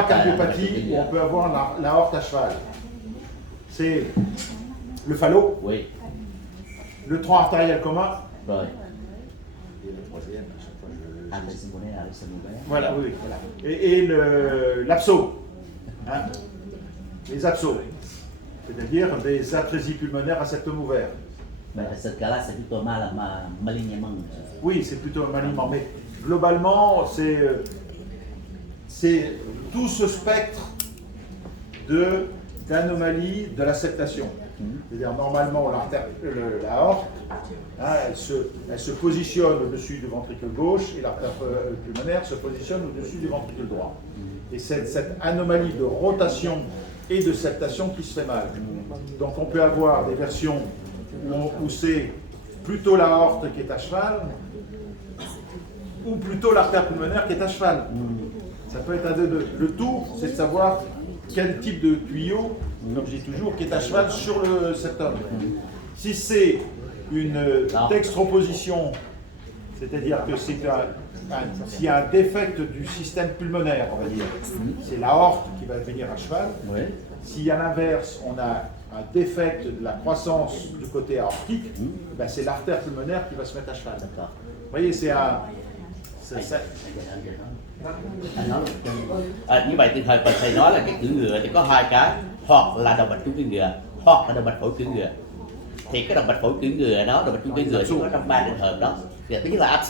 Cardiopathie où on peut avoir l'aorte à cheval. C'est le falot, Oui, le tronc artériel commun. rồi. Et le troisième, à chaque fois, Artère pulmonaire, artère ouverte. Voilà, oui. Et l'abso. Hein, les absos. C'est-à-dire des atrésies pulmonaires à septum ouvert. Mais dans ce cas-là, c'est plutôt malignement. Oui, c'est plutôt un alignement. Mais globalement, c'est tout ce spectre d'anomalies de l'acceptation. C'est-à-dire, normalement, l'aorte, hein, elle se positionne au-dessus du ventricule gauche et l'artère pulmonaire se positionne au-dessus du ventricule droit. Et c'est cette anomalie de rotation et de septation qui se fait mal. Donc, on peut avoir des versions où c'est plutôt l'aorte qui est à cheval, ou plutôt l'artère pulmonaire qui est à cheval. Ça peut être un des deux. Le tout, c'est de savoir quel type de tuyau, comme je dis toujours, qui est à cheval sur le septum. Si c'est une dextroposition, c'est-à-dire que s'il y a un défect du système pulmonaire, on va dire, c'est l'aorte qui va venir à cheval. Oui. Si à l'inverse, on a un défect de la croissance du côté aortique, ben c'est l'artère pulmonaire qui va se mettre à cheval. D'accord. Vous voyez, c'est un... Như vậy thì thầy nói là cái cưỡi ngựa thì có hai cái, hoặc là động mạch chủ cưỡi ngựa, hoặc là động mạch phổi cưỡi ngựa. Thì cái động mạch phổi cưỡi ngựa đó, động mạch chủ cưỡi ngựa chỉ có trong ba trường hợp đó. Thì thứ nhất là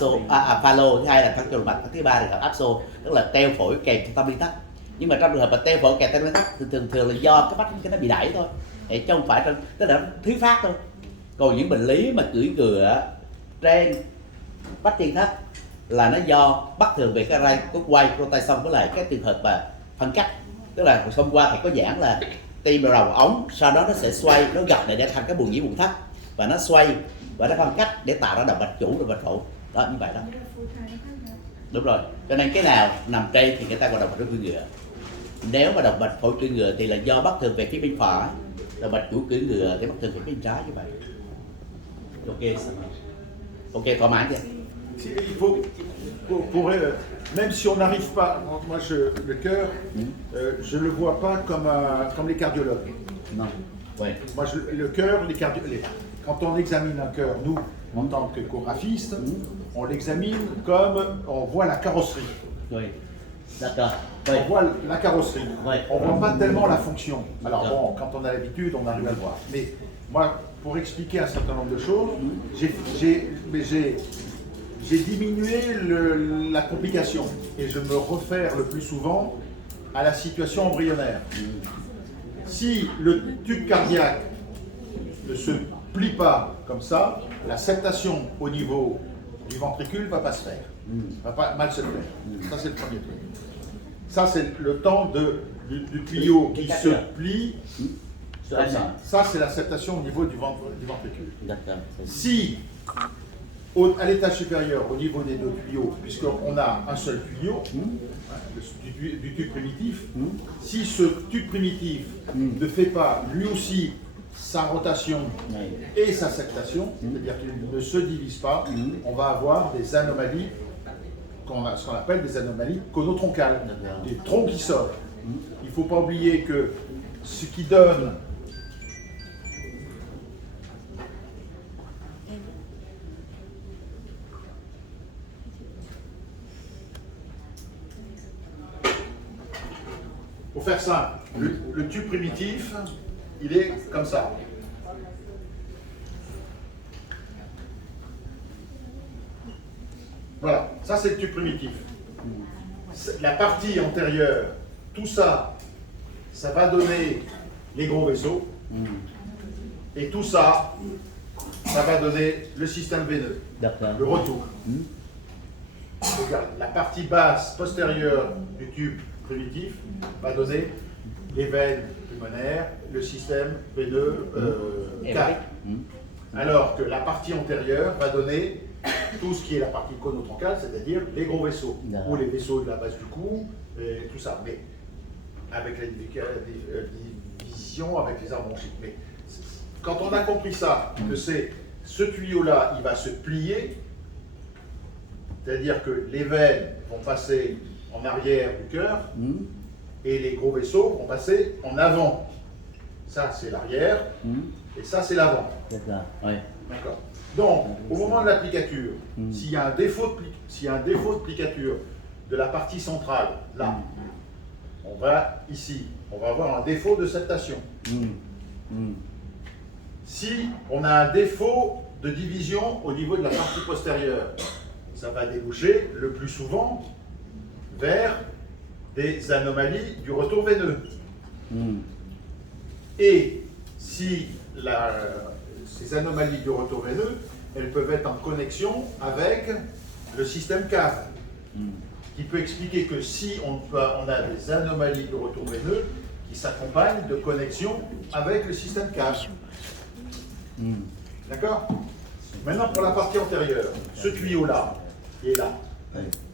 phalo, thứ hai là thắt động mạch, thứ ba là abso, tức là teo phổi kèm theo tâm lý tắc. Nhưng mà trong trường hợp mà teo phổi kèm theo tâm lý tắc thì thường là do cái bách nó bị đẩy thôi, thì chứ không phải tức là thứ phát thôi. Còn những bệnh lý mà cưỡi ngựa trên bách tiên thắt là nó do bất thường về cái ray có quay rotation với lại cái trường hợp mà phân cách, tức là hôm qua thì có giảng là tim vào đầu ống, sau đó nó sẽ xoay, nó gập lại để thành cái buồng nhĩ buồng thắt và nó xoay và nó phân cách để tạo ra động mạch chủ, động mạch phổi đó, như vậy đó. Đúng rồi, cho nên cái nào nằm trên thì người ta gọi động mạch chủ cưỡi ngựa. Nếu mà động mạch phổi cưỡi ngựa thì là do bất thường về phía bên phải, động mạch chủ cưỡi ngựa thì bất thường về phía bên trái, như vậy. Ok, thoải mái chưa? Il faut, même si on n'arrive pas, moi le cœur, je ne le vois pas comme les cardiologues. Non. Oui. Moi, le cœur, quand on examine un cœur, nous, en tant qu'échographiste, on l'examine comme on voit la carrosserie. Oui. D'accord. Oui. On voit la carrosserie. Oui. On ne voit pas tellement la fonction. Alors bon, quand on a l'habitude, on arrive à le voir. Mais moi, pour expliquer un certain nombre de choses, j'ai diminué la complication et je me réfère le plus souvent à la situation embryonnaire. Si le tube cardiaque ne se plie pas comme ça, la septation au niveau du ventricule ne va pas se faire, va pas mal se faire. Ça c'est le premier truc. Ça c'est le temps du tuyau qui se plie. Comme ça. Ça c'est la septation au niveau du ventricule. Si à l'étage supérieur, au niveau des deux tuyaux, puisqu'on a un seul tuyau, du tube primitif, si ce tube primitif ne fait pas lui aussi sa rotation et sa septation, c'est-à-dire qu'il ne se divise pas, on va avoir des anomalies, ce qu'on appelle des anomalies conotroncales, des troncs qui sortent. Il ne faut pas oublier que ce qui donne pour faire simple, le tube primitif, il est comme ça. Voilà, ça c'est le tube primitif. La partie antérieure, tout ça, ça va donner les gros vaisseaux. Et tout ça, ça va donner le système veineux, le retour. Regarde, la partie basse postérieure du tube primitif va donner les veines pulmonaires, le système veineux cave. Alors que la partie antérieure va donner tout ce qui est la partie conotroncale, c'est-à-dire les gros vaisseaux, ou les vaisseaux de la base du cou, et tout ça. Mais avec la division, avec les arbres bronchiques. Mais quand on a compris ça, que c'est ce tuyau-là, il va se plier, c'est-à-dire que les veines vont passer en arrière du cœur, et les gros vaisseaux vont passer en avant. Ça, c'est l'arrière, et ça, c'est l'avant. D'accord. Oui. D'accord. Donc, au moment de l'applicature, s'il y a un défaut de plicature de la partie centrale, là, on va ici, on va avoir un défaut de septation. Si on a un défaut de division au niveau de la partie postérieure, ça va déboucher le plus souvent vers des anomalies du retour veineux. Et si ces anomalies du retour veineux, elles peuvent être en connexion avec le système cave, qui peut expliquer que si on a des anomalies du retour veineux qui s'accompagnent de connexions avec le système cave. D'accord? Maintenant, pour la partie antérieure, ce tuyau-là, qui est là,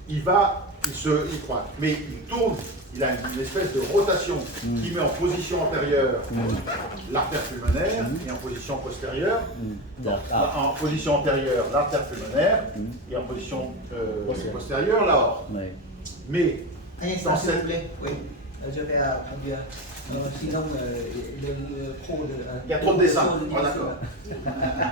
il croit, mais il tourne, il a une espèce de rotation qui met en position antérieure l'artère pulmonaire et en position postérieure, en position antérieure l'artère pulmonaire et en position postérieure l'aorte. Mais dans cette... Il y a trop de dessins. Oh, d'accord.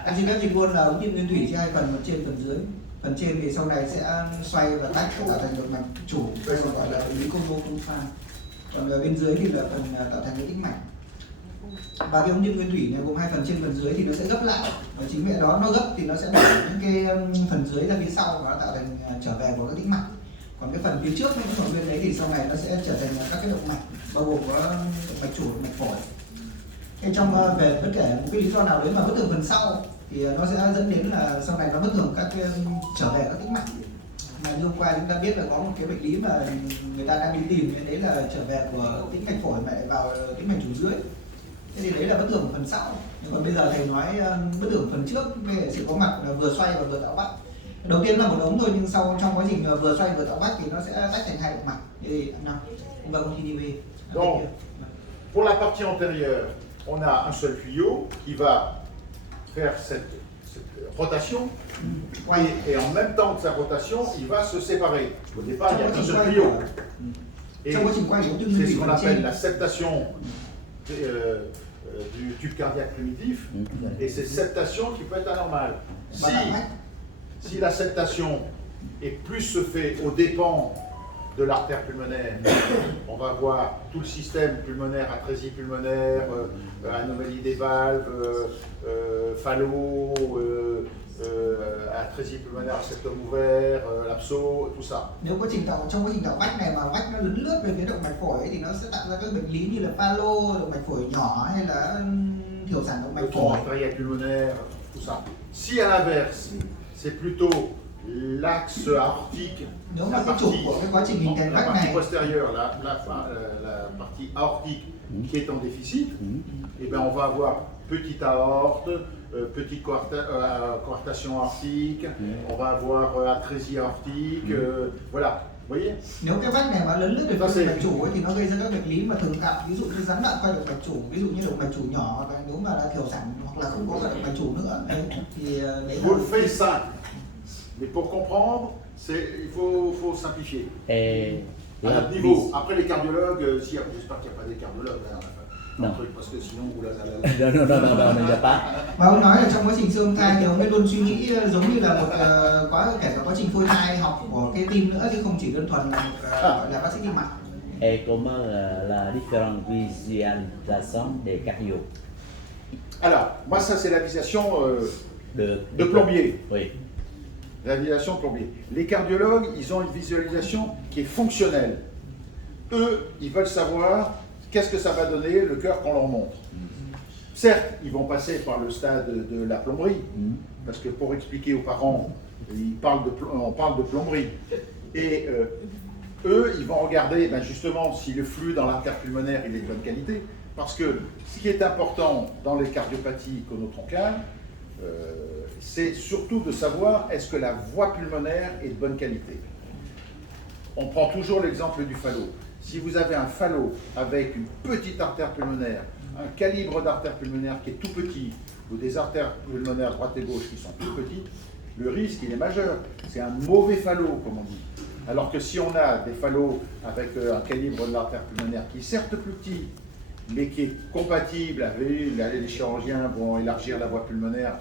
Anh xin phép dịch luôn là ống tim nguyên thủy chia hai phần, phần trên phần dưới. Phần trên thì sau này sẽ xoay và tách tạo thành một mạch chủ, đây còn gọi là lý combo không pha. Còn ở bên dưới thì là phần tạo thành cái tĩnh mạch. Và cái ống tim nguyên thủy này gồm hai phần trên phần dưới thì nó sẽ gấp lại, và chính vì đó nó gấp thì nó sẽ đẩy những cái phần dưới ra phía sau và nó tạo thành trở về của các tĩnh mạch. Còn cái phần phía trước những phần bên đấy thì sau này nó sẽ trở thành các cái động mạch, bao gồm có động mạch chủ, động mạch phổi. Thế trong về bất kể một cái lý do nào đấy mà bất thường phần sau thì nó sẽ dẫn đến là sau này nó bất thường các cái, trở về các tĩnh mạch. Mà như hôm qua chúng ta biết là có một cái bệnh lý mà người ta đang đi tìm, đấy là trở về của tĩnh mạch phổi mà lại vào tĩnh mạch chủ dưới. Thế thì đấy là bất thường phần sau. Nhưng còn bây giờ thầy nói bất thường phần trước về sự có mặt là vừa xoay và vừa tạo vách. Đầu tiên là một ống thôi, nhưng sau trong quá trình vừa xoay vừa tạo vách thì nó sẽ tách thành hai động mạch. Thì nào, on va continuer. Donc, pour la partie antérieure, on a un seul tuyau qui va faire cette rotation, et en même temps que sa rotation, il va se séparer. Au départ, il y a un seul tuyau. Et c'est ce qu'on appelle la septation du tube cardiaque primitif, et c'est septation qui peut être anormale. Si la septation est plus se fait aux dépens de l'artère pulmonaire, on va voir tout le système pulmonaire, atrésie pulmonaire, anomalie des valves, phallo, atrésie pulmonaire à septum ouvert, l'abso, tout ça. Nếu trong quá trình tạo vách này mà vách nó lấn lướt về phía động mạch phổi ấy, thì nó sẽ tạo ra các bệnh lý như là phallo, động mạch phổi nhỏ hay là thiểu sản động mạch phổi. Artérielle pulmonaire, tout ça. Si à l'inverse, c'est plutôt l'axe aortique, la partie postérieure, la partie aortique qui est en déficit, et bien on va avoir petite aorte, petite coartation aortique, on va avoir atrésie aortique, voilà. Vous voyez? Nếu cái vách này mà lấn lướt về phía động mạch chủ ấy, thì nó gây ra các bệnh lý mà thường gặp, ví dụ như gián đoạn quay động mạch chủ, ví dụ như động mạch chủ nhỏ, hoặc là nếu mà đã thiểu sản hoặc là không có cả động mạch chủ nữa thì đấy Vous le faites simple, mais pour comprendre, il faut simplifier. À notre niveau. Après les cardiologues, j'espère qu'il n'y a pas des cardiologues là, non. Parce que sinon, non, il n'y a pas. Và ông nói là trong quá trình siêu âm thai thì ông ấy luôn suy nghĩ giống như là một kể cả quá trình phôi thai học của cái tim nữa, chứ không chỉ đơn thuần là gọi là bác sĩ tim mạch. Et comment la différente visualisation des cardio? Alors, moi ça c'est la visualisation de plombier. Oui. La visualisation de plombier. Les cardiologues, ils ont une visualisation qui est fonctionnelle. Eux, ils veulent savoir qu'est-ce que ça va donner le cœur qu'on leur montre. Certes, ils vont passer par le stade de la plomberie, parce que pour expliquer aux parents, on parle de plomberie. Et eux, ils vont regarder justement si le flux dans l'artère pulmonaire il est de bonne qualité, parce que ce qui est important dans les cardiopathies conotroncales, c'est surtout de savoir est-ce que la voie pulmonaire est de bonne qualité. On prend toujours l'exemple du phallo. Si vous avez un phallo avec une petite artère pulmonaire, un calibre d'artère pulmonaire qui est tout petit, ou des artères pulmonaires droite et gauche qui sont tout petites, le risque il est majeur. C'est un mauvais phallo, comme on dit. Alors que si on a des phallos avec un calibre de l'artère pulmonaire qui est certes plus petit, mais qui est compatible avec, les chirurgiens vont élargir la voie pulmonaire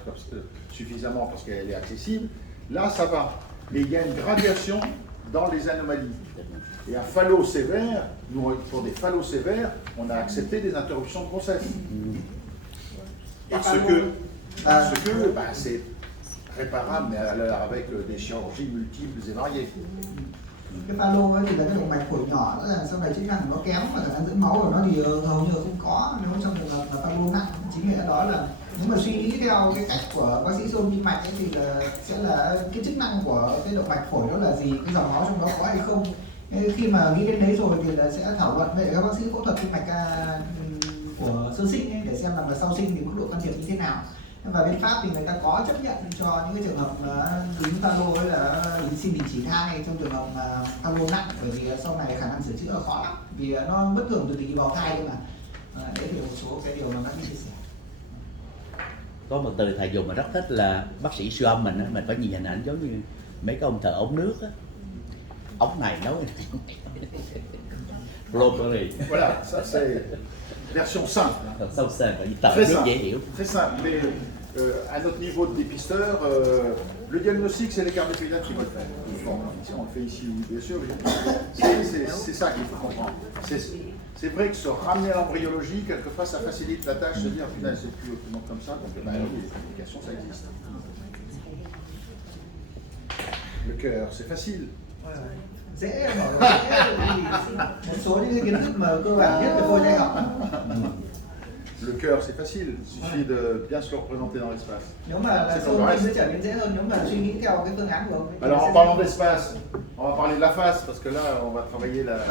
suffisamment parce qu'elle est accessible, là ça va. Mais il y a une gradation dans les anomalies. Et un phallo sévère, nous, pour des phallos sévères, on a accepté des interruptions de grossesse. Parce que c'est réparable, mais avec des chirurgies multiples et variées. Cái pha-lô ấy thì là cái động mạch phổi nhỏ, đó là sau này chức năng của nó kém và khả năng dẫn máu của nó thì hầu như là không có nếu trong trường hợp là pha-lô nặng. Chính nghĩa đó là nếu mà suy nghĩ theo cái cách của bác sĩ xôm tim mạch ấy, thì là sẽ là cái chức năng của cái động mạch phổi đó là gì, cái dòng máu trong đó có hay không. Khi mà nghĩ đến đấy rồi thì là sẽ thảo luận với các bác sĩ phẫu thuật tim mạch của sơ sinh ấy, để xem là sau sinh thì mức độ can thiệp như thế nào. Và bên Pháp thì người ta có chấp nhận cho những cái trường hợp dính pha-lô ấy là xin đình chỉ thai trong trường hợp mà pha-lô nặng, bởi vì sau này khả năng sửa chữa khó lắm vì nó bất thường từ từ bào thai thôi mà. Đấy thì một số cái điều mà bác sĩ chia sẻ. Có một từ thầy dùng mà rất thích là bác sĩ siêu âm mình phải nhìn hình ảnh giống như mấy cái ông thợ ống nước á, ống này nấu Voilà, ça c'est version simple. sâu sền và tờ Très nước simple. dễ hiểu. Très simple, mais à notre niveau de dépisteur, le diagnostic, c'est les cardiopédiatres qui vont le faire. On le fait ici, bien sûr. C'est ça qu'il faut comprendre. C'est vrai que se ramener à l'embryologie, quelquefois, ça facilite la tâche, se dire, putain, c'est plus autrement comme ça, donc oui, les complications, ça existe. Le cœur, c'est facile. Dễ mà một số những cái kiến thức mà cơ bản nhất về phôi đại học. Le cœur, c'est facile, il suffit de bien se le représenter dans l'espace. Nếu mà là sâu thì sẽ trở nên dễ hơn nếu mà suy nghĩ theo cái phương án của ông ấy. Alors en parlant d'espace, on va parler de la face, parce que là, on va travailler la,